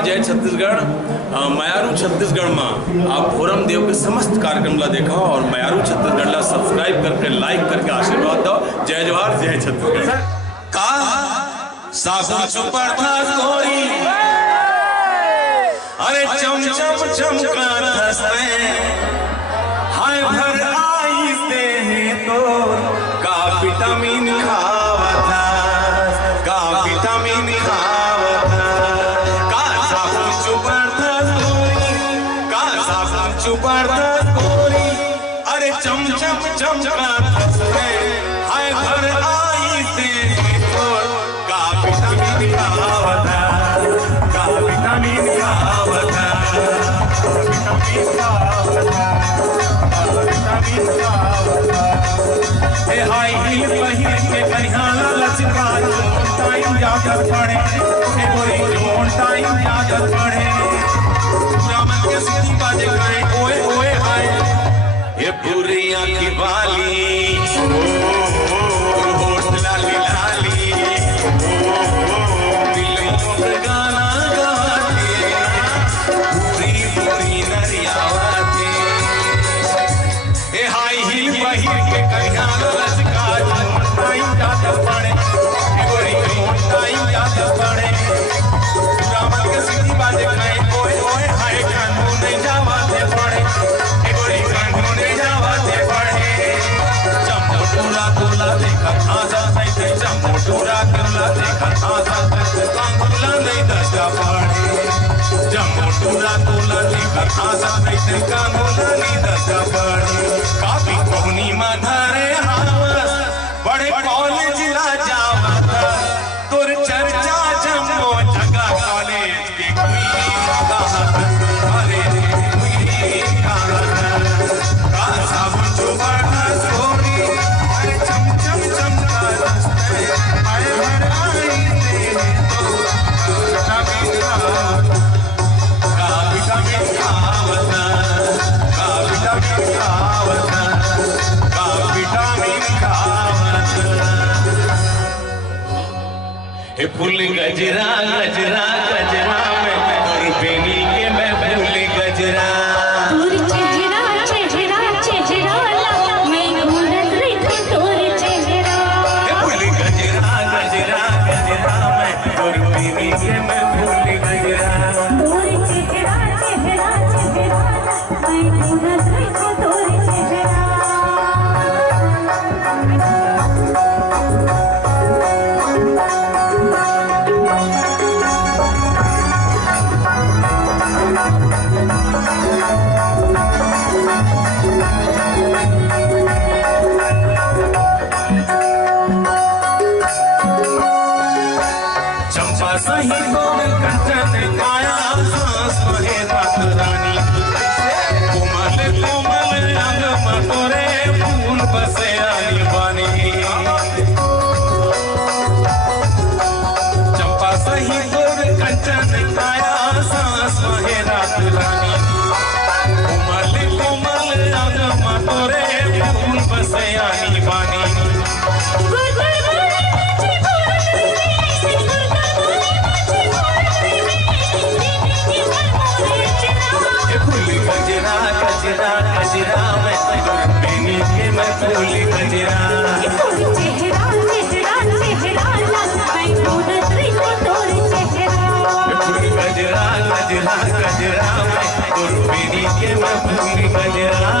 जोहार जय छत्तीसगढ़। मयारू छत्तीसगढ़ में आप फोरम देव के समस्त कार्यक्रम ला देखा और मयारू छत्तीसगढ़ ला सब्सक्राइब करके लाइक करके आशीर्वाद दो। जय जोहार जय छत्तीसगढ़। का साबुन सुपर था गोरी, अरे चम चम चमका हंसते हाय भर आई से तो का विटामिन खावता, का विटामिन खावता, का साबुन सुपर था गोरी, का साबुन सुपर था गोरी, अरे चम चम चमका हंसते हाय भर आई से तो का विटामिन खावता, का विटामिन खावता, विटामिन खावता, विटामिन खावता। ए हाय हिल पहिल के कन्हाना लचका टाइम जाकर पड़े, ए गोरी जोन टाइम जाकर पड़े, पूरा मन के सीधी बाजे गाए ओए ओए हाय, ये पूरी आँखी वाली होठ लाली लाली, दिल मोर गाना गाते पूरी पूरी नरियावते। ए हाय हिल पहिल के कन्हाना लचका टाइम जाकर पड़े, ए गोरी जोन टाइम जाकर पड़े, पूरा मन के सीधी बाजे गाए ओए ओए हाय, कानून नहीं जावाते पड़े, ए गोरी कानून नहीं जावाते पड़े। जम्मूटूरा तुला देखा आजा नहीं थे, जम्मूटूरा तुला देखा आजा नहीं, कांगुला नहीं दशा पड़े, जम्मूटूरा तुला देखा आजा नहीं थे, कांगुला नहीं दशा पड़े। काफी कोहनी माधारे हावस बड़े कॉलेज ला जावता, तुर चर्चा जम्मो जगह कॉलेज की क्वीन कहावत, अरे क्वीन कहावत, का साबुन चुबाना सोनी, अरे चम चम चमका हंसते, अरे भर आई तेरे तो विटामिन खावता, का विटामिन खावता, का विटामिन खावता, का विटामिन खावता। हे फूल गजरा गजरा गजरा मैं गुरबेनी के मैं फूल गजरा, तोर चेहरा चेहरा चेहरा मैं घूरत रही तोर चेहरा। हे फूल गजरा गजरा गजरा मैं गुरबेनी के मैं फूल गजरा, तोर चेहरा चेहरा चेहरा मैं घूरत रही तोर चेहरा। चंपा सही गोल कंचन काया सांस महे रात रानी, कोमल कोमल रंग मटोरे फूल बसे आनी बानी। चंपा सही गोल कंचन काया सांस महे रात रानी, कोमल कोमल रंग मटोरे फूल बसे आनी बानी। गजरा गजरा गजरा मैं गुरबेनी के मैं फूल गजरा, चेहरा चेहरा चेहरा मैं घूरत रही तोर चेहरा। फूल गजरा गजरा गजरा मैं गुरबेनी के मैं फूल गजरा।